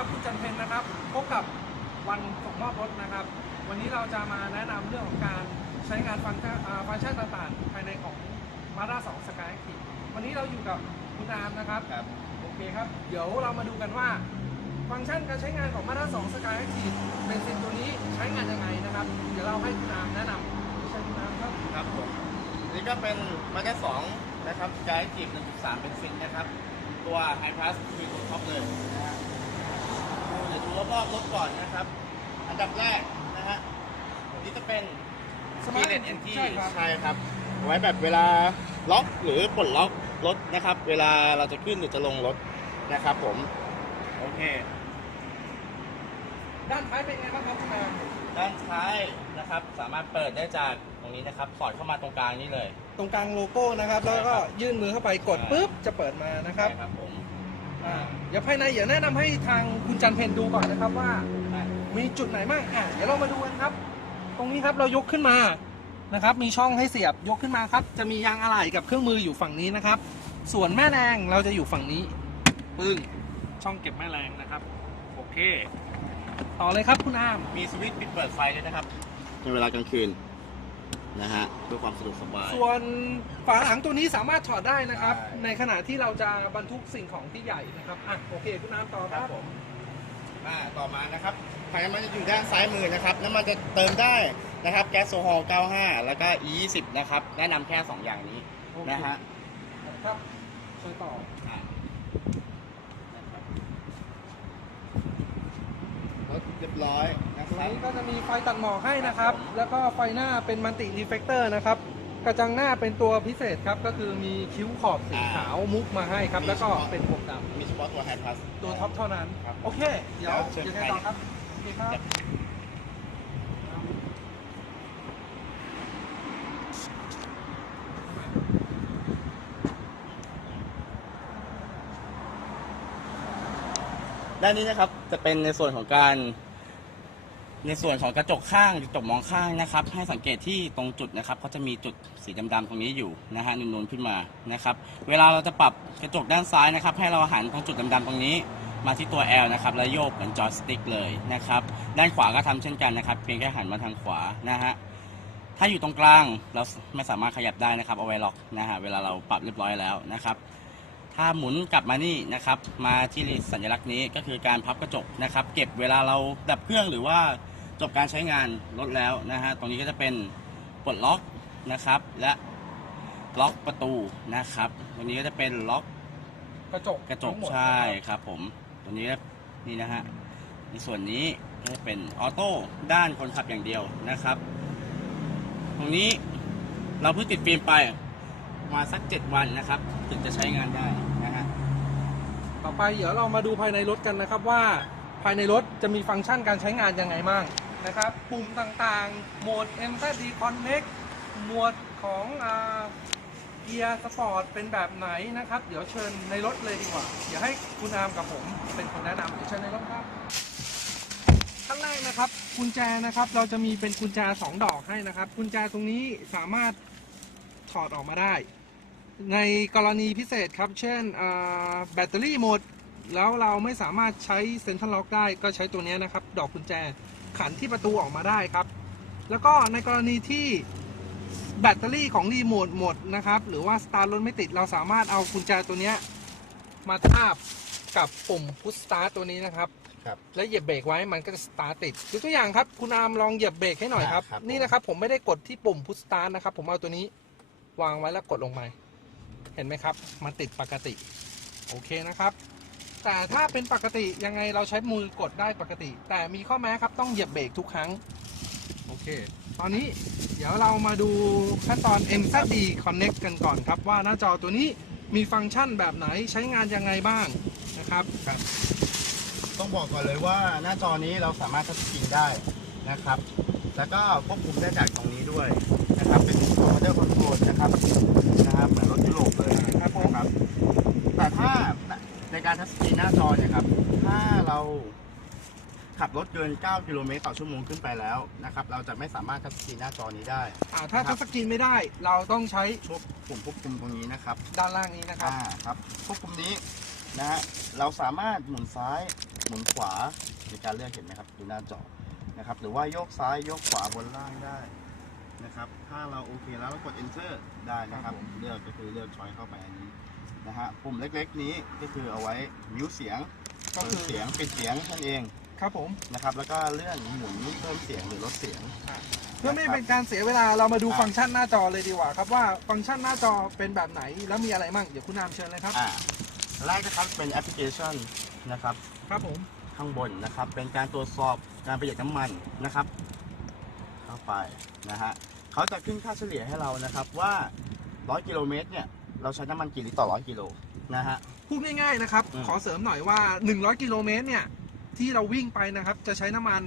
ครับคุณจันเพนนะครับพบกับวันส่งมอบรถนะครับ วันนี้เราจะมาแนะนำเรื่องของการใช้งานฟังก์ชันอ่าฟังก์ชันต่างๆ ภายในของ Mazda 2 Sky Active วันนี้เราอยู่กับคุณอามนะครับครับโอเคครับ เดี๋ยวเรามาดูกันว่า ฟังก์ชันการใช้งานของ Mazda 2 Sky Active เป็นซินตัวนี้ใช้งานยังไงนะครับ เดี๋ยวเราให้คุณอามแนะนำใช่คุณอามครับครับผมนี่ก็เป็นมาด้าสองนะครับไกด์จีบ1.3 เป็นซินนะครับ ตัว High Plus คือตัวท็อปเลยนะฮะเดี๋ยวดูรอบๆรถก่อนนะครับ อันดับแรกนะฮะนี่จะเป็น Smart Keyless Entry ใช่ครับ ใช่ครับ ไว้แบบเวลาล็อกหรือปลดล็อกรถนะครับ เวลาเราจะขึ้นหรือจะลงรถนะครับผม โอเค ด้านท้ายเป็นไงบ้างครับคุณอามด้านท้ายนะครับสามารถเปิดได้จากตรงนี้นะครับสอดเข้ามาตรงกลางนี้เลย ตรงกลางโลโก้นะครับ แล้วก็ยื่นมือเข้าไปกดอ่าปุ๊บจะเปิดมานะครับ ใช่ครับผมอ่า เดี๋ยวภายในเดี๋ยวแนะนำให้ทางคุณจันเพนดูก่อนนะครับว่าอะมีจุดไหนบ้างอะเดี๋ยวเรามาดูกันครับ ตรงนี้ครับเรายกขึ้นมานะครับ มีช่องให้เสียบยกขึ้นมาครับ จะมียางอะไหล่กับเครื่องมืออยู่ฝั่งนี้นะครับ ส่วนแม่แรงเราจะอยู่ฝั่งนี้ปึ้งช่องเก็บแม่แรงนะครับโอเค ต่อเลยครับคุณอามมีสวิตช์ปิดเปิดไฟด้วยนะครับในเวลากลางคืน นะฮะเพื่อความสะดวกสบาย ส่วนฝาหลังตัวนี้สามารถถอดได้นะครับใช่ในขณะที่เราจะบรรทุกสิ่งของที่ใหญ่นะครับอะโอเคคุณอามต่อคครัรับบผมอ่าต่อมานะครับภายในมันจะอยู่ด้านซ้ายมือนะครับแล้วมันจะเติมได้นะครับ แก๊สโซฮอล์95 แล้วก็ E20 นะครับ แนะนำแค่ 2 อย่างนี้โอเคนะฮะครับช่วยต่อ อ่านะครับรถ เรียบร้อยนะตรงครับนี้ก็จะมีไฟตัดหมอกให้นะครับครับผมแล้วก็ไฟหน้าเป็นมัลติรีเฟกเตอร์นะครับ กระจังหน้าเป็นตัวพิเศษครับ ก็คือมีคิ้วขอบสีขาวมุกมาให้ครับ แล้วก็เป็นพวงดมีเฉพาะตัวไฮพลัสำตัวท็อปเท่านั้น ครับโอเค เดี๋ยวเชิญ ยังไงต่อครับโอเคครับ ด้านนี้นะครับจะเป็นในส่วนของการ ในส่วนของกระจกข้างกระจกมองข้างนะครับ ให้สังเกตที่ตรงจุดนะครับเขาจะมีจุดสีดำๆตรงนี้อยู่นะฮะนูนๆขึ้นมานะครับ เวลาเราจะปรับกระจกด้านซ้ายนะครับ ให้เราหันตรงจุดดำๆตรงนี้ มาที่ตัว L นะครับแล้วโยกเหมือนจอยสติ๊กเลยนะครับด้านขวาก็ทำเช่นกันนะครับ เพียงแค่หันมาทางขวานะฮะถ้าอยู่ตรงกลางเราไม่สามารถขยับได้นะครับเอาไว้ล็อกนะฮะเวลาเราปรับเรียบร้อยแล้วนะครับถ้าหมุนกลับมานี่นะครับ มาที่สัญลักษณ์นี้ก็คือการพับกระจกนะครับ เก็บเวลาเราดับเครื่องหรือว่า จบการใช้งานรถแล้วนะฮะตรงนี้ก็จะเป็นปลดล็อกนะครับและล็อกประตูนะครับ ตรงนี้ก็จะเป็นล็อกกระจกกระจกทั้งหมดใช่นะครับครับผมตรงนี้ก็นี่นะฮะในส่วนนี้ก็จะเป็นออโต้ด้านคนขับอย่างเดียวนะครับ ตรงนี้เราเพิ่งติดฟิล์มไปประมาณสัก 7 วันนะครับ ถึงจะใช้งานได้นะฮะต่อไปเดี๋ยวเรามาดูภายในรถกันนะครับว่าภายในรถจะมีฟังก์ชันการใช้งานยังไงบ้าง นะครับ ปุ่มต่างๆ โหมด MZD Connect หมดของเกียร์สปอร์ตเป็นแบบไหนนะครับ เดี๋ยวเชิญในรถเลยดีกว่า เดี๋ยวให้คุณอามกับผมเป็นคนแนะนำเดี๋ยวเชิญในรถครับขั้นแรกนะครับกุญแจนะครับ เราจะมีเป็นกุญแจสองดอกให้นะครับ กุญแจตรงนี้สามารถถอดออกมาได้ ในกรณีพิเศษครับ เช่นแบตเตอรี่หมด แล้วเราไม่สามารถใช้เซ็นทรัลล็อกได้ก็ใช้ตัวนี้นะครับ ดอกกุญแจ ขันที่ประตูออกมาได้ครับ แล้วก็ในกรณีที่แบตเตอรี่ของรีโมทหมดนะครับ หรือว่าสตาร์ทรถไม่ติดเราสามารถเอากุญแจตัวเนี้ยมาทาบกับปุ่มพุชสตาร์ทตัวนี้นะครับครับ แล้วเหยียบเบรกไว้มันก็จะสตาร์ทติดยกตัวอย่างครับ คุณอามลองเหยียบเบรกให้หน่อยครับครับผมนี่นะครับผมไม่ได้กดที่ปุ่มพุชสตาร์ทนะครับ ผมเอาตัวนี้วางไว้แล้วกดลงไป เห็นไหมครับ มันติดปกติ โอเคนะครับ แต่ถ้าเป็นปกติยังไงเราใช้มือกดได้ปกติ แต่มีข้อแม้ครับต้องเหยียบเบรกทุกครั้ง โอเค ตอนนี้เดี๋ยวเรามาดูขั้นตอน MZD Connect กันก่อนครับ ว่าหน้าจอตัวนี้มีฟังก์ชันแบบไหนใช้งานยังไงบ้างนะครับต้องบอกก่อนเลยว่าหน้าจอนี้เราสามารถทัชสกรีนได้นะครับ แล้วก็ควบคุมได้จากตรงนี้ด้วยนะครับเป็นคอมพิวเตอร์คอนโทรลนะครับนะครับเหมือนรถยุโรปเลยครับผมนะครับแต่ถ้าใน การทัชสกรีนหน้าจอเนี่ยครับ ถ้าเราขับรถเกิน 9 กิโลเมตรต่อชั่วโมงขึ้นไปแล้วนะครับ เราจะไม่สามารถทัชสกรีนหน้าจอนี้ได้ อ่าถ้าครัทับชสกรีนไม่ได้ เราต้องใช้ช่วงปุ่มควบคุมตรงนี้นะครับ ด้านล่างนี้นะครับ อ่าครับควบคุมนี้นะฮะเราสามารถหมุนซ้ายหมุนขวาในการเลือกเห็นไหมครับดูหน้าจอนะครับ หรือว่าโยกซ้ายโยกขวาบนล่างได้นะครับ ถ้าเราโอเคแล้วเรากด enter ได้นะครับ เลือกก็คือเลือกช้อยเข้าไปอันนี้ นะฮะปุ่มเล็กๆนี้ก็คือเอาไว้มิวเสียงก็เปิคืดอเสียงปิดเสียงนั่นเองครับผมนะครับ แล้วก็เลื่อนหมุนเพิ่มเสียงหรือลดเสียง เพื่อไม่เป็นการเสียเวลาเรามาดูอะฟังก์ชันหน้าจอเลยดีกว่าครับว่าฟังก์ชันหน้าจอเป็นแบบไหนแล้วมีอะไรมั่งเดี๋ยวคุณนามเชิญเลยครับอ่าแรกนะครับเป็นแอปพลิเคชันนะครับ ครับผมข้างบนนะครับ เป็นการตรวจสอบการประหยัดน้ำมันนะครับ เข้าไปนะฮะเขาจะขึ้นค่าเฉลี่ยให้เรานะครับว่า 100 กิโลเมตรเนี่ย เราใช้น้ำมันกี่ลิตรต่อ100กิโลนะฮะ พูดง่ายๆนะครับ อืม ขอเสริมหน่อยว่า 100 กิโลเมตรเนี่ย ที่เราวิ่งไปนะครับ จะใช้น้ำมัน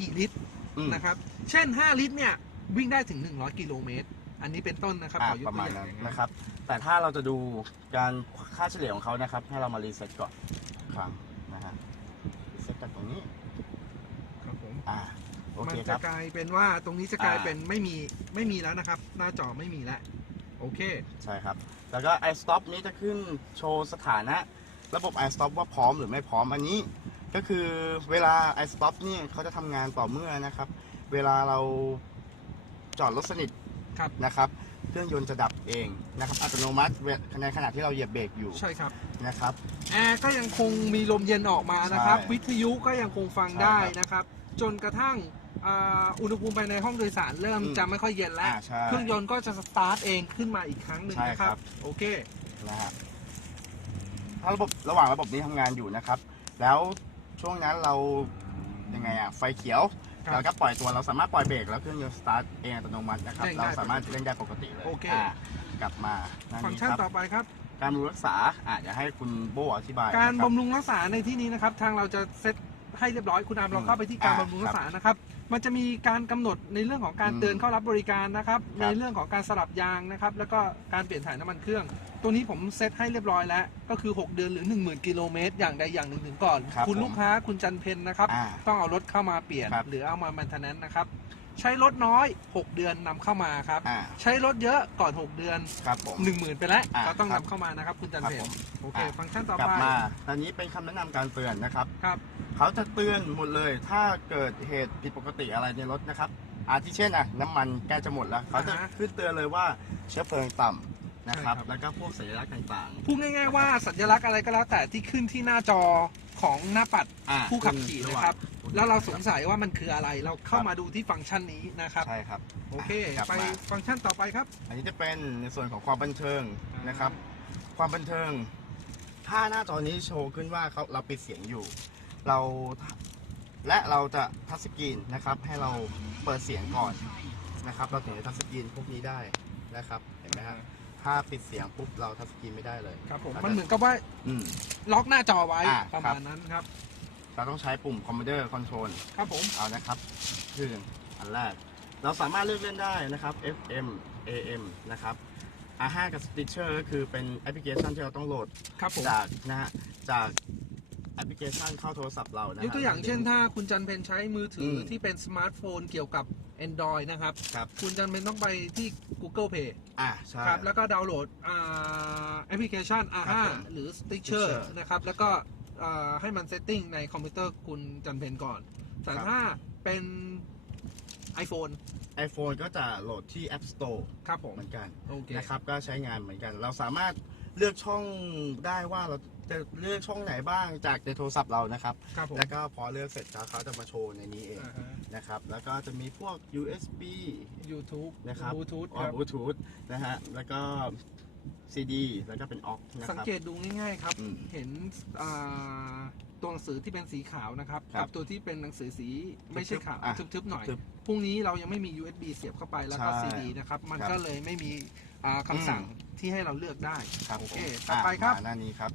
กี่ลิตรอืม นะครับ เช่น 5 ลิตรเนี่ย วิ่งได้ถึง 100 กิโลเมตร อันนี้เป็นต้นนะครับอะขอยกประตัวมาณอย่านั้งนอย่างนะครับ แต่ถ้าเราจะดูการค่าเฉลี่ยของเขานะครับ ให้เรามารีเซ็ตก่อนครั้งนะฮะรีเซ็ตจากตรงนี้ ครับผม อ่า โอมันเคคจะรับ กลายเป็นว่าตรงนี้จะกลายอ่า เป็นไม่มีไม่มีแล้วนะครับ หน้าจอไม่มีแล้ว โอเค ใช่ครับ แล้วก็ iStop นี้จะขึ้นโชว์สถานะ ระบบ iStop ว่าพร้อมหรือไม่พร้อมอันนี้ ก็คือเวลา iStop นี่เขาจะทำงานต่อเมื่อนะครับ เวลาเราจอดรถสนิทครับ นะครับ เครื่องยนต์จะดับเองนะครับ อัตโนมัติเวในขณะที่เราเหยียบเบรกอยู่ใช่ครับ นะครับ แอร์ก็ยังคงมีลมเย็นออกมานะครับ ใช่วิทยุก็ยังคงฟังใช่ได้ครับ นะครับ จนกระทั่ง อ่าอุณหภูมิภายในห้องโดยสารเริ่มอืมจะไม่ค่อยเย็นแล้ว อ่าใช่เครื่องยนต์ก็จะสตาร์ทเองขึ้นมาอีกครั้งหนึ่งใช่นะคครัรับ บ โอเค นะฮะถ้าระบบระหว่างระบบนี้ทำงานอยู่นะครับ แล้วช่วงนั้นเรายังไงอะไฟเขียวครับ เราก็ปล่อยตัวเราสามารถปล่อยเบรกแล้วเครื่องยนต์สตาร์ทเองอัตโนมัตินะครับ เร่งได้เราสามารถเล่นได้ปกติเลยโอเคอ่ากลับมาหน้าฟังก์นี้ชันครับต่อไปครับ การบำรุงรักษาอะเดี๋ยวให้คุณโบอธิบายการนะคบำรุงรักษาในที่นี้นะครับ ทางเราจะเซต ให้เรียบร้อยคุณอามเราเข้าไปที่การอ่าบำรุงรักษานะครับ มันจะมีการกำหนดในเรื่องของการอืมเตือนเข้ารับบริการนะครับคในรับเรื่องของการสลับยางนะครับ แล้วก็การเปลี่ยนถ่ายน้ำมันเครื่อง ตัวนี้ผมเซตให้เรียบร้อยแล้ว ก็คือ 6 เดือนหรือ 10,000 กิโลเมตรอย่างใดอย่างหนึ่งถึงก่อนครับคุณผมลูกค้าคุณจันเพนนะครับอ่าต้องเอารถเข้ามาเปลี่ยนครับหรือเอามา maintenance นะครับ ใช้รถน้อย 6 เดือนนำเข้ามาครับ อ่า ใช้รถเยอะก่อน 6 เดือน ครับผม 10,000 ไปแล้วอ่าก็ต้องครันำบเข้ามานะครับ คุณจันครับเพนผม โอเคอ่าฟังก์ชันต่อกลับไปมาตอนนี้เป็นคำแนะนำการเตือนนะครับ ครับ เขาจะเตือนหมดเลย ถ้าเกิดเหตุผิดปกติอะไรในรถนะครับ อาทิเช่นอะน้ำมันใกล้จะหมดแล้ว เขาจะอ่าฮะขึ้นเตือนเลยว่าเชื้อเพลิงต่ำนะครับ ใช่ครับ แล้วก็พวกสัญลักษณ์ต่างพูดง่ายๆว่าสัญลักษณ์อะไรก็แล้วแต่ที่ขึ้นที่หน้าจอของหน้าปัดๆอ่าผู้ขับขี่นะครับ แล้วเราสงยสัยว่ามันคืออะไรเราเข้ามาดูที่ฟังก์ชันนี้นะครับ ใช่ครับโอเคกลับไปมาฟังก์ชันต่อไปครับ อันนี้จะเป็นในส่วนของความบันเทิงอ่านนะครับ ความบันเทิง ถ้าหน้าจอนี้โชว์ขึ้นว่าเขาเราปิดเสียงอยู่ เราและเราจะทัชสกรีนนะครับ ให้เราเปิดเสียงก่อนนะครับ เราถึงจะทัชสกรีนพวกนี้ได้นะครับ เห็นไหมฮะถ้าปิดเสียงปุ๊บเราทัชสกรีนไม่ได้เลย ครับผมเรามันจะเหมือนกับว่าอืม ล็อกหน้าจอไว้อ่า ประครัมาบณนั้นครับ เราต้องใช้ปุ่ม Commander Control ครับผม เอานะครับคืออันแรก เราสามารถเลือกเล่นได้นะครับ FM AM นะครับ R5 กับ Stitcher ก็คือเป็นแอปพลิเคชันที่เราต้องโหลดครับผม จากนะฮะจากแอปพลิเคชันเข้าโทรศัพท์เรานะยกตัวอย่างเช่นถ้าคุณจันเพนใช้มือถืออม ที่เป็นสมาร์ทโฟนเกี่ยวกับ Android นะครับ ครับ คุณจันเพนต้องไปที่ Google Play อ่าใช่ ครับ แล้วก็ดาวน์โหลดอ่าแอปพลิเคชันครั R5 บผมหรือ Stitcher Stitcher นะครับ แล้วก็อ่า ให้มันเซตติ้งในคอมพิวเตอร์คุณจันเพนก่อน แต่ครับถ้าเป็น iPhone iPhone ก็จะโหลดที่ App Store ครับผมเหมือนกันโอเคนะครับก็ใช้งานเหมือนกัน เราสามารถเลือกช่องได้ว่าเราจะเลือกช่องไหนบ้างจากในโทรศัพท์เรานะครับครับผมแล้วก็พอเลือกเสร็จแล้วเขาจะมาโชว์ในนี้เองอ่าฮะนะครับ แล้วก็จะมีพวก USB YouTube นะครับบลูทูธอ๋คอรับบลูทูธนะฮะ แล้วก็ CD แล้วก็เป็นออกนะสังครับ เกตดูง่ายๆครับ อืมเห็นอ่าตัวหนังสือที่เป็นสีขาวนะครับครับกับตัวที่เป็นหนังสือสีไม่ใช่ขาวอะทึบๆหน่อยทึบพรุ่งนี้เรายังไม่มี USB เสียบเข้าไปแล้วก็ ใช่ CD นะครับ มันครับก็เลยไม่มีอ่าคำสั่งที่ให้เราเลือกได้ ครับโอผมเคต่อไปครับ มาหน้านี้ครับ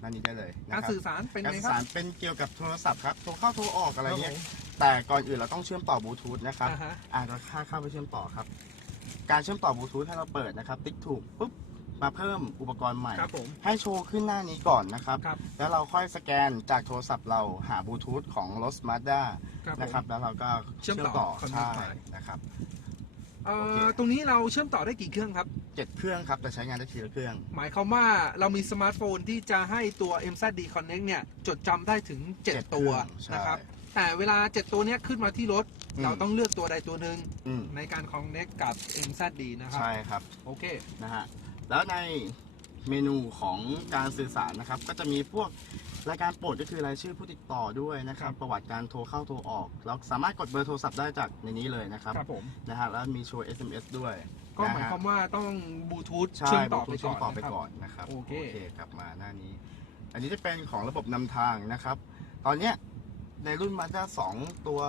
หน้านี้ได้เลยนะการครับสื่อสารเป็นการไงสื่อครัสาบรเป็นเกี่ยวกับโทรศัพท์ครับโทรเข้าโทรออกอะไรเงี้ยครับผมแต่ก่อนอื่นเราต้องเชื่อมต่อบลูทูธนะครับอ่าฮะ อ่าเราค่าเข้าไปเชื่อมต่อครับ การเชื่อมต่อบลูทูธให้เราเปิดนะครับ ติ๊กถูกปุ๊บมาเพิ่มอุปกรณ์ใหม่ ครับผม ให้โชว์ขึ้นหน้านี้ก่อนนะครับ ครับแล้วเราค่อยสแกนจากโทรศัพท์เราหาบลูทูธของรถมาด้าครับผมนะครับ แล้วเราก็เชื่อมต่อใช่ connect ไป นะครับ เอ่โออเค ตรงนี้เราเชื่อมต่อได้กี่เครื่องครับ เจ็ดเครื่องครับแต่ใช้งานได้ทีละเครื่อง หมายความว่าเรามีสมาร์ทโฟนที่จะให้ตัว MZD Connect เนี่ย จดจำได้ถึงเจ็ด7ตัวเครื่องใช่ นะครับ แต่เวลา 7 ตัวเนี้ยขึ้นมาที่รถ อืม เราต้องเลือกตัวใดตัวหนึ่งอืมในการ Connect กับ MZD นะครับ ใช่ครับ โอเค นะฮะแล้วในเมนูของการสื่อสารนะครับ ก็จะมีพวกรายการโปรดก็คือรายชื่อผู้ติดต่อด้วยนะครับ ครับ ประวัติการโทรเข้าโทรออกเราสามารถกดเบอร์โทรศัพท์ได้จากในนี้เลยนะครับครับผม นะฮะแล้วมีโชว์ SMS ด้วยก็หมายนะฮะความว่าต้องบลูทูธใช่เชื่อมต่อต่ไปเชื่ก่ออมนต่อไปนะครับ ก่อนนะครับโอเค กลับมาหน้านี้ อันนี้จะเป็นของระบบนำทางนะครับ ตอนเนี้ย ในรุ่น Mazda 2ตัว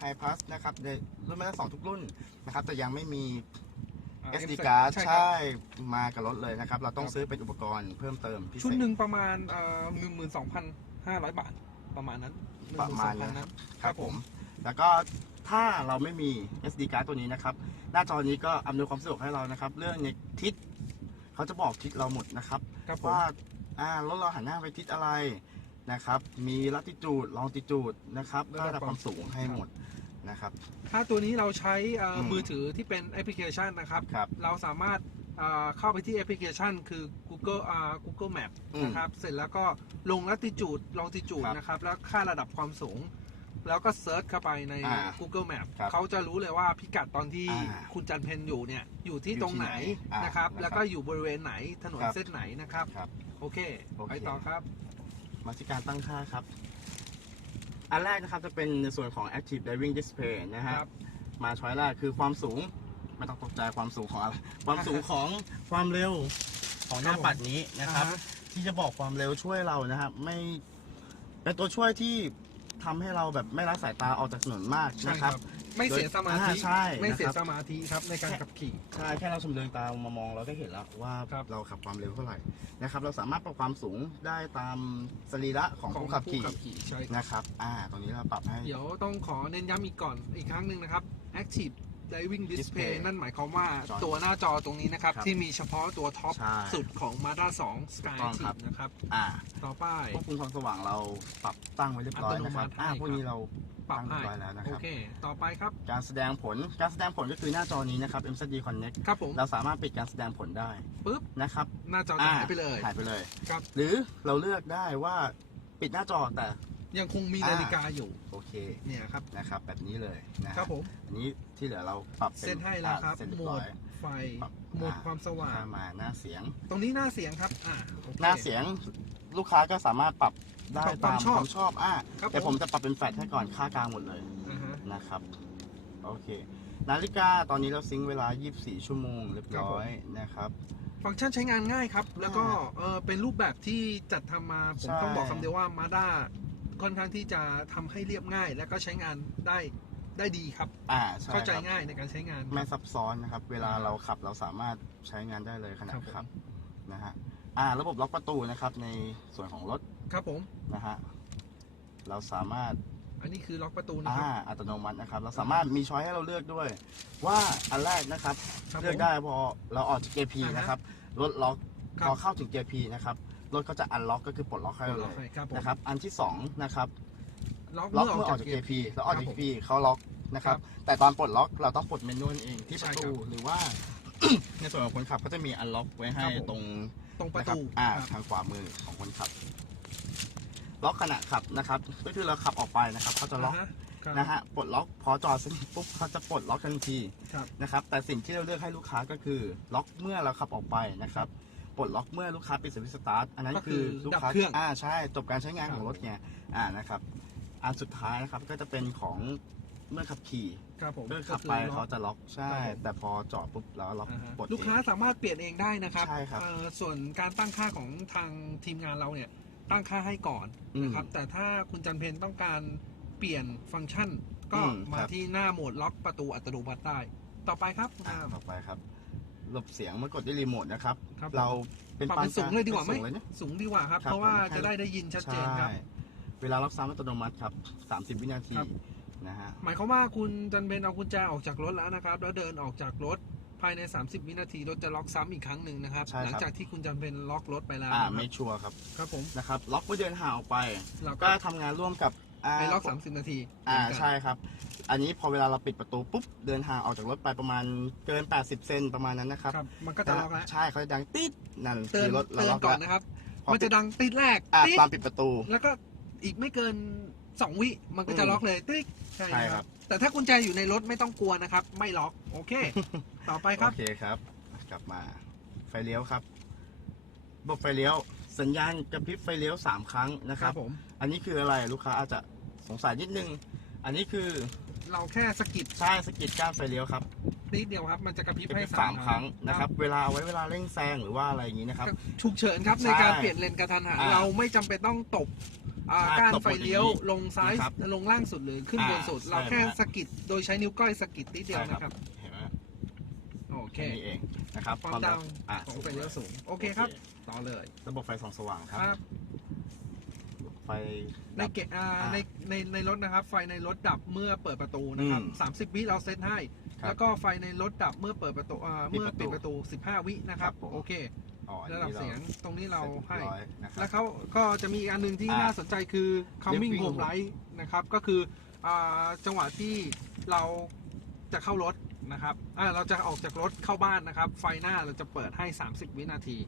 High Plus นะครับในรุ่น Mazda 2ทุกรุ่นนะครับ แต่ยังไม่มี อ่า SD MZ card ใช่ครับ ใช่มากับรถเลยนะครับ เราต้องครับ ซื้อเป็นอุปกรณ์เพิ่มเติมพิเศษชุดหนึ่งประมาณหนึ่งหมื่นสองพันห้าร้อยบาทประมาณนั้นประมาณ12,000นะนั้นครับผม แล้วก็ถ้าเราไม่มี SD card ตัวนี้นะครับ หน้าจอนี้ก็อำนวยความสะดวกให้เรานะครับ เรื่องในทิศเขาจะบอกทิศเราหมดนะครับ ครับผม ว่าอ่ารถเราหันหน้าไปทิศอะไร นะครับ มีลัติจูดลองติจูดนะครับแล้วระดับความสูงให้หมดนะครับ ถ้าตัวนี้เราใช้เอ่ออมมือถือที่เป็นแอปพลิเคชันนะครับ ครับ เราสามารถเอ่อเข้าไปที่แอปพลิเคชัน คือ Google อ่า Google Map อืม นะครับ เสร็จแล้วก็ลงลัติจูดลองติจูดครับนะครับ แล้วค่าระดับความสูง แล้วก็เซิร์ชเข้าไปใน อ่า Google Map ครับเขาจะรู้เลยว่าพิกัดตอนที่อ่าคุณจันเพนอยู่เนี่ย อยู่ที่อยู่ตรงไหนที่ไหนอ่านนะครับ นะครับแล้วก็อยู่บริเวณไหนถนนครับเส้นไหนนะครับ ครับโอเค โอเค ไปต่อครับ มาที่การตั้งค่าครับ อันแรกนะครับจะเป็นในส่วนของ Active Driving Display นะฮะครับ มาช้อยแรกคือความสูงไม่ต้องตกใจความสูงของอะไรความสูงของความเร็วของหน้าปัดนี้นะครับ อ่าฮะ ที่จะบอกความเร็วช่วยเรานะครับ ไม่เป็นตัวช่วยที่ ทำให้เราแบบไม่ละสายตาออกจากถนนมากใช่นะคครัรับ บ ไม่เสียสมาธิอ่าใช่ไม่เสียนะครับ สมาธิครับในการขับขี่ ใช่แค่เราชมเลืองตามามองเราก็เห็นแล้วว่าครับเราขับความเร็วเท่าไหร่นะครับ เราสามารถปรับความสูงได้ตามสรีระของผู้ขับขี่ขี่ใช่ครับนะครับ อ่าตรงนี้เราปรับให้ เดี๋ยวต้องขอเน้นย้ำอีกก่อนอีกครั้งหนึ่งนะครับ Active Driving Display Display นั่นหมายความว่าจอตัวหน้าจอตรงนี้นะครับ ครับที่มีเฉพาะตัวท็อปใช่สุดของ Mazda 2 Sky ถูกต้องครับ Active นะครับ อ่าต่อไป ควบคุมความสว่างเราปรับตั้งไว้เรียบร้อยนะครับ อัตโนมัติให้ อ่าครับพวกนี้เราปรับตั้งให้เรียบร้อยแล้วนะคโอรับ เค ต่อไปครับ การแสดงผล การแสดงผลก็คือหน้าจอนี้นะครับ MCD Connect ครับผม เราสามารถปิดการแสดงผลได้ปึ๊บ นะครับหน้าจอจะหายไปเลย หายไปเลย ครับ หรือเราเลือกได้ว่าปิดหน้าจอแต่ ยังคงมีอ่านาฬิกาอยู่ โอเคเนี่ยครับนะครับ แบบนี้เลยนะฮะครับผมอันนี้ที่เหลือเราปรับป็นเซตให้แล้วครับอ่าเสร็จเรียโหมบร้อดยไฟปรับโหมดอ่ความสว่างข้มาหน้าเสียง ตรงนี้หน้าเสียงครับอ่าโอคหน้าเสียงลูกค้าก็สามารถปรับได้ปรับคามชอบตาวมความชอบอะครับแต่ผผมมจะปรับเป็นแฟลชให้ก่อนค่ากลางหมดเลยอ่าฮะนะครับโอเค นาฬิกาตอนนี้เราซิงค์เวลา 24 ชั่วโมงเรียบร้อยนะครับฟังก์ชันใช้งานง่ายครับ แล้วก็เออเป็นรูปแบบที่จัดทำมา ผมใช่ต้องบอกคำเดียวว่ามาด้า ค่อนข้างที่จะทำให้เรียบง่าย และก็ใช้งานได้ได้ดีครับ อ่าใช่เข้าใจครับง่ายในการใช้งานไม่ซับซ้อนนะครับ เวลาเราขับเราสามารถใช้งานได้เลยขณะครับผมขับนะฮะอ่า ระบบล็อกประตูนะครับ ในส่วนของรถครับผมนะฮะเราสามารถ อันนี้คือล็อกประตูนะอ่าครับอัตโนมัตินะครับ เราสามารถมีช้อยให้เราเลือกด้วย ว่าอันแรกนะครับครับเลือกได้พอเราออกจากเกียร์ P อ่าฮะนะครับรถล็อกครับพอเข้าถึงเกียร์ P นะครับ รถก็จะอันล็อกก็คือปลดล็อกให้เราเลยครับผมนะครับ อันที่สองนะครับล็อกล็อกเมื่เมื่ออออออกกจาจากกเกีเกียยร์ร์ P แล้วออกจากครับผม P เขาล็อกนะครับครับ แต่ตอนปลดล็อกเราต้องปลดเมนวลเองที่ใช่ประครัตูบหรือว่า ในส่วนของคนขับก็จะมีอันล็อกไว้ให้ครับผมตรงตรงประนะครับตูอ่าครับทางขวามือของคนขับ ล็อกขณะขับนะครับ ก็คือเราขับออกไปนะครับเขาจะล็อกาฮะครับนะฮะปลดล็อกพอจอดสนิทปุ๊บเขาจะปลดล็อกทันทีครับนะครับ แต่สิ่งที่เราเลือกให้ลูกค้าก็คือ ล็อกเมื่อเราขับออกไปนะครับ ปลดล็อกเมื่อลูกค้าปิดสวิตช์สตาร์ทอันนั้นก็คืคืออลูกค้าดับเครื่องอ่าใช่จบการใช้งานครับของรถไงอ่านะครับอันสุดท้ายนะครับก็จะเป็นของเมื่อขับขี่ครับผมเมื่อขับไปก็คือล็เขาอกจะล็อกใช่ครับผมแต่พอจอดปุ๊บแล้วล็อกอ่าฮะปลดลูกค้าเองสามารถเปลี่ยนเองได้นะครับใช่ครับเอ่อส่วนการตั้งค่าของทางทีมงานเราเนี่ยตั้งค่าให้ก่อนอืมนะครับแต่ถ้าคุณจันเพนต้องการเปลี่ยนฟังก์ชัน ก็อืมมาครับที่หน้าโหมดล็อกประตูอัตโนมัติได้ ต่อไปครับอ่าต่อไปครับ หลบเสียงเมื่อกดด้วยรีโมทนะครับ ครับ เราเป็นปรับปานเป็นสูงเลยดีกว่าไหมป็นสูงเลยนะ สูงดีกว่าครับ ครับเพราะว่าผมให้ จะได้ได้ยินชัดเจนครับ ใช่เวลาล็อกซ้ำอัตโนมัติครับ 30 วินาทีครับ นะฮะ หมายความว่าคุณจันเพนเอากุญแจออกจากรถแล้วนะครับ แล้วเดินออกจากรถภายใน 30 วินาทีรถจะล็อกซ้ำอีกครั้งหนึ่งนะครับ ใช่ครับ หลังจากที่คุณจันเพนล็อกรถไปแล้วอ่านะคไม่รับชัวร์ครับครับผมนะครับ ล็อกเมื่อเดินห่างออกไป เราก็ก็ทำงานร่วมกับอ่า ในล็อก30นาทีอ่าเหมืนกันใช่ครับ อันนี้พอเวลาเราปิดประตูปุ๊บเดินทางออกจากรถไปประมาณเกิน 80 เซนประมาณนั้นนะครับครับมันก็จะล็อกแล้วใช่เขาจะดังติดนั่นเตือนคือรถเราเตือนล็อกก่อนแล้วนะครับพอมันจะดังติดแรกอ่าติ๊ดตอนปิดประตู แล้วก็อีกไม่เกิน2วิมันก็จะอืมล็อกเลยติ๊กใช่ใช่คครัรับบแต่ถ้ากุญแจอยู่ในรถไม่ต้องกลัวนะครับ ไม่ล็อกโอเค ต่อไปครับโอเคครับ กลับมาไฟเลี้ยวครับระบบไฟเลี้ยว สัญญาณกระพริบไฟเลี้ยว3ครั้งนะคครัรับบผมอันนี้คืออะไรลูกค้าอาจจะ สงสัยนิดนึง อันนี้คือเราแค่สะกิดใช่สกิดก้านไฟเลี้ยวครับนิดเดียวครับ มันจะกระพริบกระพให้ริบสาสามมครั้งนะครับ เวลาเอาไว้เวลาเร่งแซงหรือว่าอะไรอย่างนี้นะครับฉุกเฉินครับใช่ในการเปลี่ยนเลนกระทันหันอ่าเราไม่จำเป็นต้องตบอ่าใช่ก้านตบไฟเลี้ยวบนอย่างนี้ลงซ้ายนะครับลงล่างสุดหรือขึ้นบนสุดอ่าเราแค่ใช่ครับสะกิดโดยใช้นิ้วก้อยสะกิดนิดเดียวใช่นะครับเห็นไหมโอเคแค่นี้เองนะครับความดังอะของไฟเลี้ยวสูง โอเคครับ ต่อเลย ระบบไฟส่องสว่างครับครับ ไฟในดับเกะอ่าอ่าในในในรถนะครับ ไฟในรถดับเมื่อเปิดประตูนะครับอืมสามสิบวิเราเซตให้ ครับแล้วก็ไฟในรถดับเมื่อเปิดประตูอ่าปิดเมื่อประตูปิดประตู15วินะครับครับผม โอเค อ๋ออันระดับนี้เสียงตรงนี้เราให้เสร็จเรียบร้อยนะครับ แล้วเขาก็จะมีอีกอันหนึ่งที่อ่าน่าสนใจคือ coming Living home room light นะครับ ก็คืออ่าจังหวะที่เราจะเข้ารถนะครับอ่าเราจะออกจากรถเข้าบ้านนะครับ ไฟหน้าเราจะเปิดให้ 30 วินาที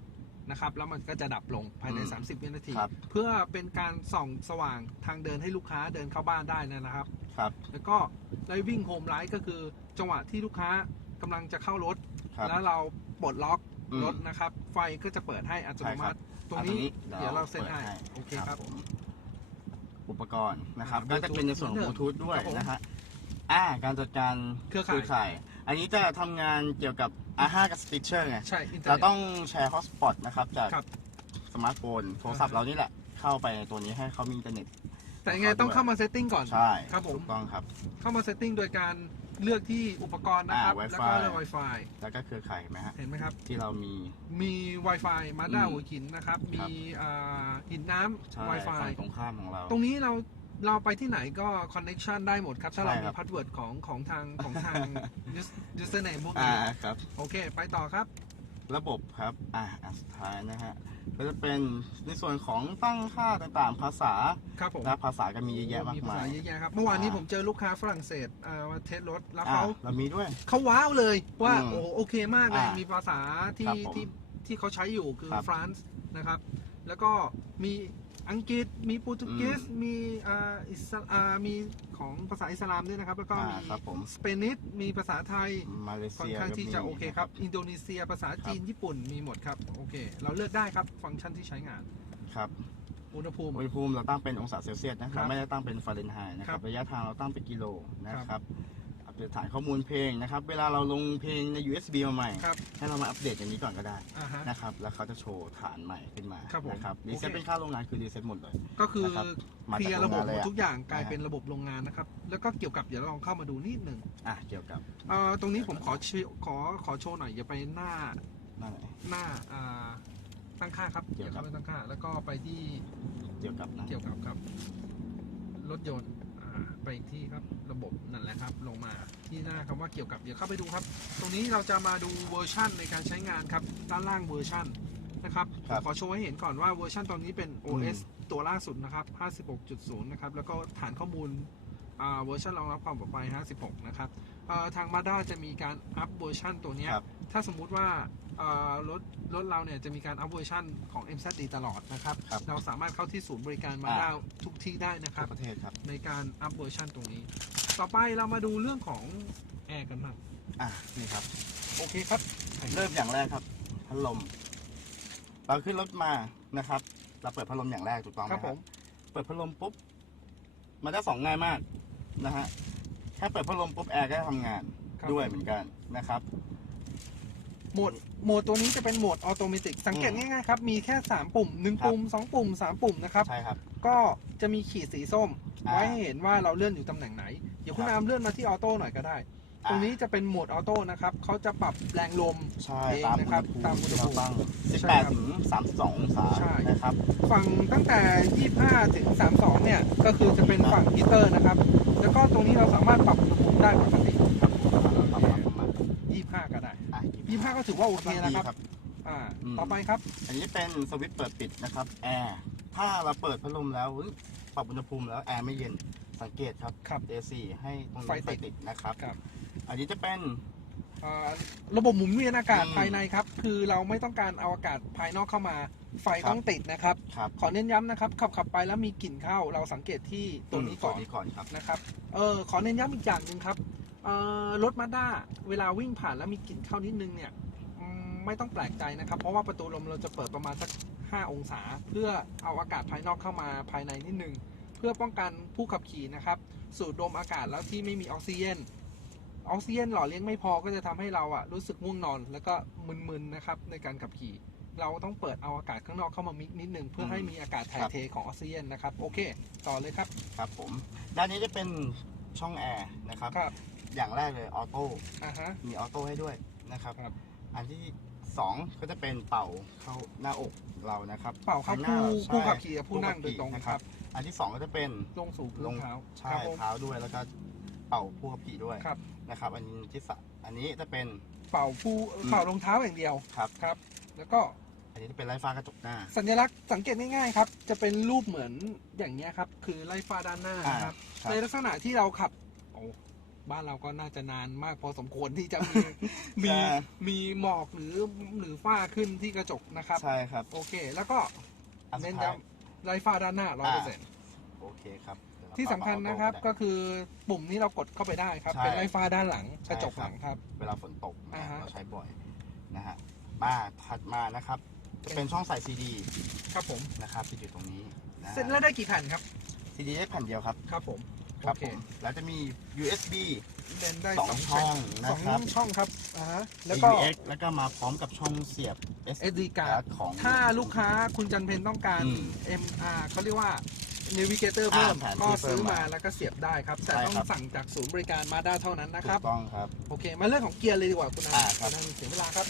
นะครับแล้วมันก็จะดับลงภายใน อืม30 วินาที ครับ เพื่อเป็นการส่องสว่างทางเดินให้ลูกค้าเดินเข้าบ้านได้นะครับ ครับแล้วก็ driving home light ก็คือจังหวะที่ลูกค้ากำลังจะเข้ารถ ครับ แล้วเราปลดล็อกอืมรถนะครับ ไฟก็จะเปิดให้อัตโนมัติ ตรงอะนี้ตรงนี้เดี๋ยวเราเซ็นเปิดให้ให้โอเคครับ ผมอุปกรณ์นะครับ อ่าก็จะเป็นในส่วนของ Bluetooth บลูทูธด้วยครับผมนะฮะอ่า การจัดการเครือข่ายยอันนี้จะทำงานเกี่ยวกับ อาห้ากับสติ c เชอร์ไง ใช่อินเทอร์เราเน็ต ต้องแชร์ฮอสปอตนะครับจากครับ สมาร์ทโฟนโทรศัพท์อ่าฮะเรานี่แหละ เข้าไปในตัวนี้ให้เขามีอินเทอร์เน็ต แต่ยังไงต้องเข้ามาเซตติ้งก่อน ใช่ครับผม ถูกต้องครับ เข้ามาเซตติ้งโดยการเลือกที่อุปกรณ์นะครับ อ่าแล้วก็ Wi-Fi เลือก Wi-Fi แล้วก็เครือข่ายเห็นไหมฮะ เห็นไหมครับ ที่เรามี มี Wi-Fi มาด้าอืมหัวหินนะครับครัมีบอ่าหินน้ใช่ำ Wi-Fi ฝั่งตรงข้ามของเรา ตรงนี้เรา เราไปที่ไหนก็คอนเน็ชันได้หมดครับ ถ้าเราใช่คมีรับ พาสเวิร์ดของของทางของทาง username พวกอ่านี้ครับ โอเค ไปต่อครับ ระบบครับ อ่าอันสุดท้ายนะฮะ ก็จะเป็นในส่วนของตั้งค่าต่างๆ ภาษาครับผมและภาษาก็มีเยอะแยะมากภามาษายเยอะแยะครับ เมื่อวานนี้อ่า ผมเจอลูกค้าฝรั่งเศสอ่ามาเทสรถแล้วอ่าเขาเรามีด้วย เขาว้าวเลยว่าอืมโอ้โอเคมากเลยอ่ามีมีภาษาที่ครับผมที่ที่เขาใช้อยู่คือครับ ฟรานซ์นะครับ แล้วก็มี อังกฤษมีโปรตุเกสอืมมีอ่าอิสลอ่ามีของภาษาอิสลามด้วยนะครับ แล้วก็อ่ามีครับผม สเปนิชมีภาษาไทยมาเลค่อนเซียข้างที่จะก็มี โอเคครับ อินโดนีเซียภาษาจีนญี่ปุ่นมีหมดครับโอเค เราเลือกได้ครับฟังก์ชันที่ใช้งาน ครับอุณหภูมิ อุณหภูมิเราตั้งเป็นองศาเซลเซียสนะคครัรับบไม่ได้ตั้งเป็นฟาเรนไฮต์นะคครัรับบระยะทางเราตั้งเป็นกิโลนะครับครับอั ปเดตฐานข้อมูลเพลงนะครับ เวลาเราลงเพลงใน USB มาใหม่ ครับ ให้เรามาอัปเดตอย่างนี้ก่อนก็ได้อ่าฮะ นะครับ แล้วเขาจะโชว์ฐานใหม่ขึ้นมาครับผมนะครับรีเซ็ตโอเค เป็นค่าโรงงานคือรีเซ็ตหมดเลย ก็คือนะครับมาเคลีจากยร์ระบบโรงงานเลยอะ ทุกอย่างกลายนะฮะเป็นระบบโรงงานนะครับ แล้วก็เกี่ยวกับเดี๋ยวเราลองเข้ามาดูนิดหนึ่งอะเกี่ยวกับเอ่อตรงนี้ผมขอชขอขอโชว์หน่อยอย่าไปหน้านั่นแหละ หน้าอ่าตั้งค่าครับเกี่ยวกับอาเข้าไปตั้งค่า แล้วก็ไปที่เกี่ยวกับนะเกี่ยวกับครับ รถยนต์อ่า ไปอีกที่ครับระบบนั่นแหละครับ ลงมาที่หน้าคำว่าเกี่ยวกับเดี๋ยวเข้าไปดูครับ ตรงนี้เราจะมาดูเวอร์ชันในการใช้งานครับด้านล่างเวอร์ชันนะครับผมขอโชว์ให้เห็นก่อนว่าเวอร์ชันตอนนี้เป็น OS ตัวล่าสุดนะครับ 56.0 นะครับ แล้วก็ฐานข้อมูลอ่าเวอร์ชันรองรับความปลอดภัย 56 นะครับเอ่อทาง Mazda จะมีการอัพเวอร์ชันตัวเนี้ยครับถ้าสมมุติว่าเอ่อ รถรถเราเนี่ยจะมีการอัพเวอร์ชันของ MZD ตลอดนะครับ ครับเราสามารถเข้าที่ศูนย์บริการ Mazda อ่าทุกที่ได้นะคทั่รัวบประเทศครับ ในการอัพเวอร์ชันตรงนี้ ต่อไปเรามาดูเรื่องของแอร์กันบ้างอะนี่ครับ โอเคครับ เริ่มอย่างแรกครับ พัดลม เราขึ้นรถมานะครับ เราเปิดพัดลมอย่างแรกถูกต้องไหคมรับผม เปิดพัดลมปุ๊บ มันจะสองง่ายมากนะฮะ แค่เปิดพัดลมปุ๊บแอร์ก็จะทำงานครับ ด้วยเหมือนกันนะครับ โหมดโหมดตัวนี้จะเป็นโหมดออโตเมติกสังเกตอืมง่ายๆครับ มีแค่ 3 ปุ่ม1ครับปุ่ม 2 ปุ่ม 3 ปุ่มนะครับ ใช่ครับ ก็จะมีขีดสีส้มอ่าไว้ให้เห็นว่าเราเลื่อนอยู่ตำแหน่งไหน เดี๋ยวคุณครับอามเลื่อนมาที่ออโต้หน่อยก็ได้ ตรงนี้จะเป็นโหมดออโต้นะครับเขาจะปรับแรงลมใช่เองตามนะครับอุณหภูมิตามอุณหภูมิที่เราตั้งใช่ครับ18ถึง32องศาใช่นะครับ ฝั่งตั้งแต่ 25ถึง32 เนี่ย ก็คือจะเป็นฝั่งฮีเตอร์นะครับ แล้วก็ตรงนี้เราสามารถปรับอุณหภูมิได้ปกติ ครับปรับปรับ ประมาณ25ก็ได้อะ25ก็ถือว่าโอเคดีนะครับอ่า อืม ต่อไปครับ อันนี้เป็นสวิตช์เปิดปิดนะครับแอร์ถ้าเราเปิดพัดลมแล้วเฮ้ยปรับอุณหภูมิแล้วแอร์ไม่เย็นสังเกตครับ ครับ AC ให้ตรงไฟนี้ติดไฟติดนะครับ ครับ อันนี้จะเป็น อ่าระบบหมุนเวียนอากาศอืม ภายในครับ คือเราไม่ต้องการเอาอากาศภายนอกเข้ามา ไฟครับต้องติดนะครับ ครับขอเน้นย้ำนะครับ ขับขับไปแล้วมีกลิ่นเข้า เราสังเกตที่ตัวนี้ก่อนตัวนี้ก่อนครับ นะครับ เออ ขอเน้นย้ำอีกอย่างหนึ่งครับ เอ่อรถมาด้าเวลาวิ่งผ่านแล้วมีกลิ่นเข้านิดนึงเนี่ยอืมไม่ต้องแปลกใจนะครับ เพราะว่าประตูลมเราจะเปิดประมาณสัก 5 องศา เพื่อเอาอากาศภายนอกเข้ามาภายในนิดนึง เพื่อป้องกันผู้ขับขี่นะครับสูดดมอากาศแล้วที่ไม่มีออกซิเจนออกซิเจนหล่อเลี้ยงไม่พอก็จะทำให้เราอะรู้สึกง่วงนอน แล้วก็มึนๆนะครับในการขับขี่ เราต้องเปิดเอาอากาศข้างนอกเข้ามามิกนิดนึงเพื่อให้มีอากาศถ่ายเทของออกซิเจนนะครับโอเค ต่อเลยครับ ครับผม ด้านนี้จะเป็นช่องแอร์นะครับ ครับ อย่างแรกเลยออโต้อ่าฮะ มีออโต้ให้ด้วยนะครับ ครับ อันที่สองก็จะเป็นเป่าเข้าหน้าอกเรานะครับเป่าเข้าข้งหน้ผู้ใช่ผู้ขับขี่กับผู้นั่งโดยตรงนะคครัรับบอันที่สองก็จะเป็น ลงสู่พื้นเท้าใช่ครับผม เท้าด้วยแล้วก็เป่าผู้ขับขี่ด้วยครับ นะครับ อันนี้ที่สามอันนี้จะเป็น เป่าผู้เป่ารองเท้าอย่างเดียวครับ ครับ แล้วก็อันนี้จะเป็นไร้ฟ้ากระจกหน้า สัญลักษณ์สังเกตง่ายๆครับ จะเป็นรูปเหมือนอย่างเงี้ยครับ คือไล่ฟ้าด้านหน้าอ่านะครับ ครับ ในลักษณะที่เราขับโอ้ บ้านเราก็น่าจะนานมากพอสมควรที่จะมีมีมีหมอกหรือหรือฝ้าขึ้นที่กระจกนะครับ ใช่ครับโอเค แล้วก็อันสุเน้ดนท้าย ย้ำไล่ฟ้าด้านหน้าร้อยเปอร์เซ็นต์โอเคครับเดี๋ยวเราที่สำคัญนะครับปก็รับออโต้คือปุ่มนี้เรากดเข้าไปได้ครับ ใช่เป็นไล่ฟ้าด้านหลังใช่กระจกคหรับลังครับ เวลาฝนตกอ่าฮะ เราใช้บ่อยนะฮะมาถัดมานะครับจะเป็นช่องใส่ซีดีครับผมนะครับที่อยู่ตรงนี้นะฮะเซ็นแล้วได้กี่แผ่นครับ ซีดีได้แผ่นเดียวครับ ครับผม ครับโอเค ผมแล้วจะมี USB เล่นได้สองช่องสนะองครับ ช่องครับอ่าฮะแล้วก็ AVX แล้วก็มาพร้อมกับช่องเสียบ SD card ของ ถ้าลูกค้าคุณจันเพนต้องการ อืม MR เขาเรียกว่า Navigator เพิ่ม อ่าแผนที่ก็ซื้อเพิ่มมามาแล้วก็เสียบได้ครับ แต่ใช่ต้องครับ สั่งจากศูนย์บริการมาด้าเท่านั้นนะครับถูกต้องครับ โอเค มาเรื่องของเกียร์เลยดีกว่าคุณอาอ่าครับจะทำเสียเวลาครับ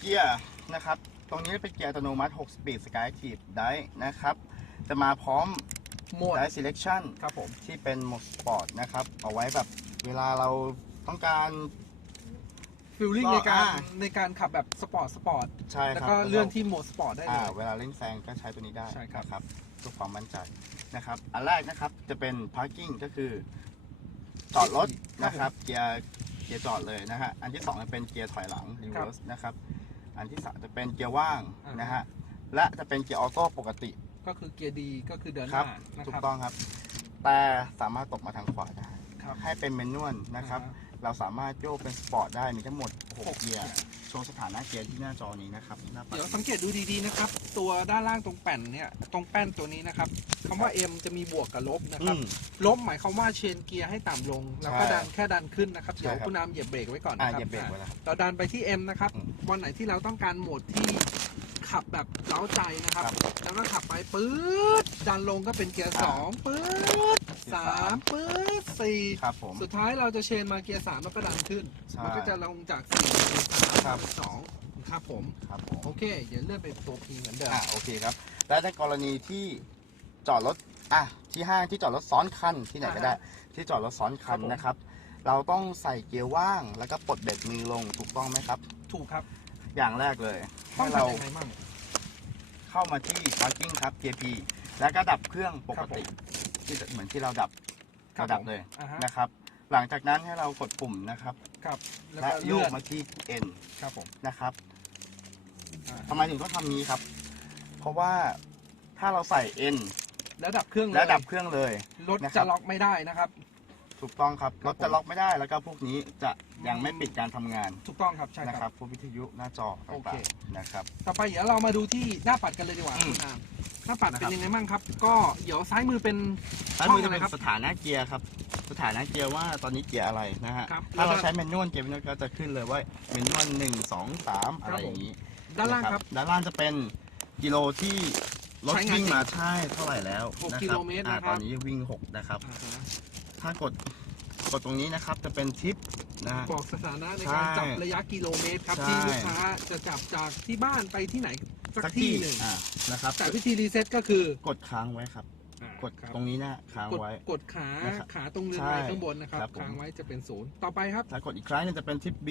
เกียร์นะครับ ตรงนี้เป็นเกียร์อัตโนมัติ6 Speed Sky Active ได้นะครับ จะมาพร้อมโหมดได้ Selection ครับผม ที่เป็นโหมดสปอร์ตนะครับ เอาไว้แบบเวลาเราต้องการ ฟิลลิ่งก็ในการอ่า ในการขับแบบสปอร์ตสปอร์ต ใช่แล้วครับก็เลื่อนที่โหมดสปอร์ตได้เลอ่าย เวลาเล่นแซงก็ใช้ตัวนี้ได้ใช่ครับ นะครับเพื่อความมั่นใจนะครับ อันแรกนะครับจะเป็น parking ก็คือ จอดรถนะครับ เกียร์เกียร์จอดเลยนะฮะ อันที่สองจะเป็นเกียร์ถอยหลัง reverse นะครับ อันที่สามจะเป็นเกียร์ว่างนะฮะ และจะเป็นเกียร์ออโต้ปกติ ก็คือเกียร์ดีก็คือเดินหครัน้าบ นะถูครักบต้องครับ แต่สามารถตกมาทางขวาได้ครับ ให้เป็นเมนนวลนะครับอ่าฮเราสามารถโยกเป็นสปอร์ตได้มีทั้งหมดหก6เกียร์โชว์สถานะเกียร์ที่หน้าจอนี้นะครับหน้าปัดเดี๋ยวสังเกตดูดีๆนะครับ ตัวด้านล่างตรงแป้นเนี่ยตรงแป้นตัวนี้นะครับคำว่า M จะมีบวกกับลบนะคอืรับม ลบหมายความว่าเชนเกียร์ให้ต่ำลง แล้วก็ใช่ดันแค่ดันขึ้นนะครับใช่เดี๋ยวครับ คุณน้ำเหยียบเบรกไว้ก่อนอ่านะครับเหยียบเบรกไว้แล้วครับเราดันไปที่ M นะครับอืม วันไหนที่เราต้องการโหมดที่ ขับแบบเล้าใจนะครับ ครับแล้วก็ขับไปปื๊ดดันลงก็เป็นเกียร์อ่าสองปื๊ดสามปื๊ดสี่ครับผม สุดท้ายเราจะเชนมาเกียร์สามแล้วก็ดันขึ้น ใช่มันก็จะลงจากสี่เป็นสามครับ เป็นสองครับผม ครับผมโอเค เดี๋ยวเลื่อนไปตัว P เหมือนเดิม อ่าโอเคครับ และในกรณีที่จอดรถอะที่ห้างที่จอดรถซ้อนคันที่ไหนก็ได้ ที่จอดรถซ้อนคันนะครับ เราต้องใส่เกียร์ว่างแล้วก็ปลดเบรกมือลงถูกต้องไหมครับ ถูกครับอย่างแรกเลยต้อให้งเราทำยังไงมั่ง เข้ามาที่ parking ครับเกียร์ P แล้วก็ดับเครื่องปครักบผมติที่เหมือนที่เราดับครัเราบดับผมเลยอ่าฮะนะครับ หลังจากนั้นให้เรากดปุ่มนะครับครับแล้วและก็โยเลื่กอนมาที่ N ครับผมนะครับอ่าทำไมถึงต้องทำนี้ครับ เพราะว่าถ้าเราใส่ N แล้วดับเครื่องเลยแล้วดับเครื่องเลย รถนะครับจะล็อกไม่ได้นะครับ ถูกต้องครับครัรบถจะล็อกไม่ได้แล้วก็พวกนี้จะยังไม่อืมปิดการทำงานถูกต้องครับใช่นะคครัรับ บพวกวิทยุหน้าจอโอเค ต่างๆนะครับ ต่อไปเดี๋ยวเรามาดูที่หน้าปัดกันเลยดีกว่าอืม คุณอามหน้าปัดนะคเป็รันบยังไงบ้างครับ ก็เดี๋ยวซ้ายมือเป็น ซ้ายมือจะเป็นช่องอะไรครับสถานะเกียร์ครับ สถานะเกียร์ว่าตอนนี้เกียร์อะไรนะฮะครับ ถ้าเราแล้วก็ใช้แมนนวลเกียร์แมนนวลก็จะขึ้นเลยว่าแมนนวลหนึ่งสองสามอะไรอย่างนี้ด้านล่างะครับด้านล่างจะเป็นกิโลที่รถใช้งานวิ่งมาใช่เท่าไหร่แล้วหกนะกิคโลรับเมตรอ่านะครับ ตอนนี้วิ่งหกนะครับ อ่าฮะ ถ้ากดกดตรงนี้นะครับจะเป็นทิปนะฮะบอกสถานะในใช่การจับระยะกิโลเมตรครับ ใช่ ที่ลูกค้าจะจับจากที่บ้านไปที่ไหนสักสักที่ที่หนึ่งอ่านะครับแต่วิธีรีเซ็ตก็คือกดค้างไว้ครับ อ่ากดครับตรงนี้นะค้างกดไว้ กดขานะครับขาตรงเรือนใช่ไม้ข้างบนนะครับครับผม ค้างไว้จะเป็นศูนย์ต่อไปครับ ถ้ากดอีกครั้งหนึงจะเป็นทิป B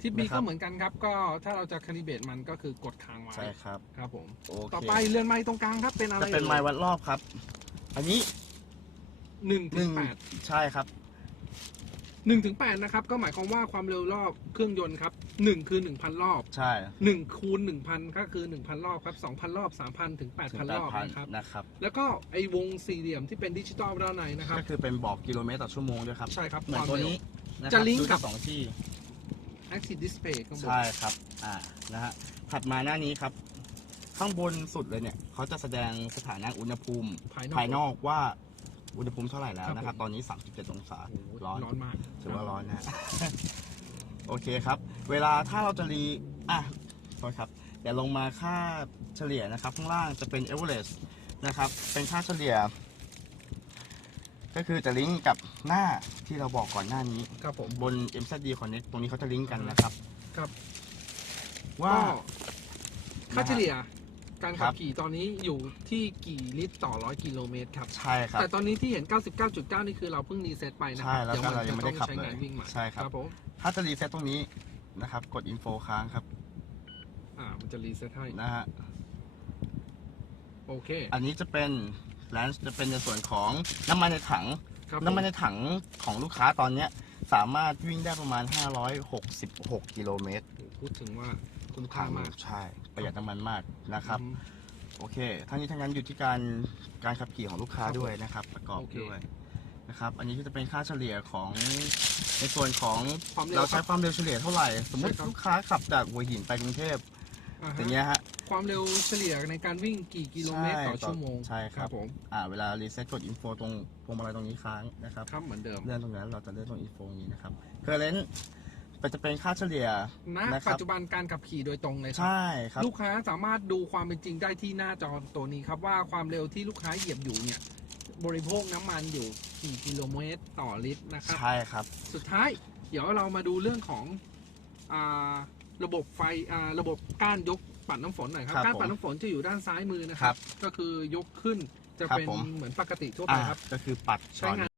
ทิปบีนะครับ ก็เหมือนกันครับ ก็ถ้าเราจะคาลิเบตมันก็คือกดค้างไว้ใช่ครับ ครับผม โอเคต่อไปเรือนไม้ตรงกลางครับเป็นอะไรจะเป็นไม้วัดรอบครับ อันนี้ หนึ่งหถึนึ่งงแปดใช่ครับหนึ่งถึงแปดนะครับ ก็หมายความว่าความเร็วรอบเครื่องยนต์ครับหนึ่งคือหนึ่งพันรอบใช่หนึ่งคูณหนึ่งพันก็คือหนึ่งพันรอบครับสองพันรอบสามพันถึงแปดถึงพันแปรดอบพันนะครับนะครับ แล้วก็ไอ้วงสี่เหลี่ยมที่เป็นดิจิตอลด้านในนะครับ ก็คือเป็นบอกกิโลเมตรต่อชั่วโมงด้วยครับ ใช่ครับเหมือนความตัวเร็วนี้นะคจะรับลิงก์ดูกับที่สองที่ Exit Display ข้างบนใช่ครับอ่านะฮะถัดมาหน้านี้ครับ ข้างบนสุดเลยเนี่ยเขาจะแสดงสถานะอุณหภูมิภายนอกภายนอกว่า อุณหภูมิเท่าไหร่แล้วครับนะครับผมตอนนี้ 37 องศาโอ้โหร้อนร้อนมากถือว่าร้อนนะฮะโอเคครับ เวลาถ้าเราจะรีอะโทษครับเดี๋ยวลงมาค่าเฉลี่ยนะครับ ข้างล่างจะเป็น average นะครับ เป็นค่าเฉลี่ย ก็คือจะลิงก์กับหน้าที่เราบอกก่อนหน้านี้ ครับผมบน MZD Connect ตรงนี้เขาจะลิงก์กันนะครับ ครับว่าก็ค่าเฉลี่ย การครัขับบขี่ตอนนี้อยู่ที่กี่ลิตรต่อร้อยกิโลเมตรครับ ใช่ครับ แต่ตอนนี้ที่เห็น 99.9 นี่คือเราเพิ่งรีเซ็ตไปนะคใช่รับแล้วก็เราเดี๋ยังไม่วได้นขับจะต้องใช้งานเลยวิ่งใหม่ใช่ครับผมถ้าจะรีเซ็ตตรงนี้นะครับ กด info ค้างครับ อ่า มันจะรีเซ็ตให้นะฮะ โอเค อันนี้จะเป็นแลนจะเป็นในส่วนของน้ำมันในถังครับน้ำมันในถังของลูกค้าตอนเนี้ยสามารถวิ่งได้ประมาณ 566 กิโลเมตร พูดถึงว่า คุณค่ามากใช่ประหยัดน้ำมันมากนะครับ อืม โอเค ทั้งนี้ทั้งนั้นอยู่ที่การการขับขี่ของลูกค้าครับผมด้วยนะครับ ประกอบโอเคด้วยนะครับ อันนี้ก็จะเป็นค่าเฉลี่ยของในส่วนของความเร็วเราใช้ความเร็วเฉลี่ยเท่าไหร่ สมมติใช่ครับ ลูกค้าขับจากหัวหินไปกรุงเทพอ่าอย่าฮะงเงี้ยฮะ ความเร็วเฉลี่ยในการวิ่งกี่กิโลเมตรใช่ต่อชั่วโมงใช่ครับ ผมอ่าเวลารีเซ็ตกดอินโฟตรงพวงมาลัยตรงนี้ค้างนะครับ ครับเหมือนเดิม เลื่อนตรงนั้นเราจะเลื่อนตรงอินโฟนี้นะครับเคอร์ เรนต์จะเป็นค่าเฉลี่ยณนะครับปัจจุบันการขับขี่โดยตรงเลยครัใช่ครับ ลูกค้าสามารถดูความเป็นจริงได้ที่หน้าจอตัวนี้ครับว่าความเร็วที่ลูกค้าเหยียบอยู่เนี่ย บริโภคน้ำมันอยู่กี่กิโลเมตรต่อลิตรนะครับ ใช่ครับ สุดท้ายเดี๋ยวเรามาดูเรื่องของอาระบบไฟอ่าระบบก้านยกปัดน้ำฝนหน่อยครับครับก้านปัดผมน้ำฝนจะอยู่ด้านซ้ายมือนะคครัรับบก็คือยกขึ้นจะครับเป็นผม เหมือนปกติทั่วไปอ่าครับ ก็คือปัดใช้ก่อน งาน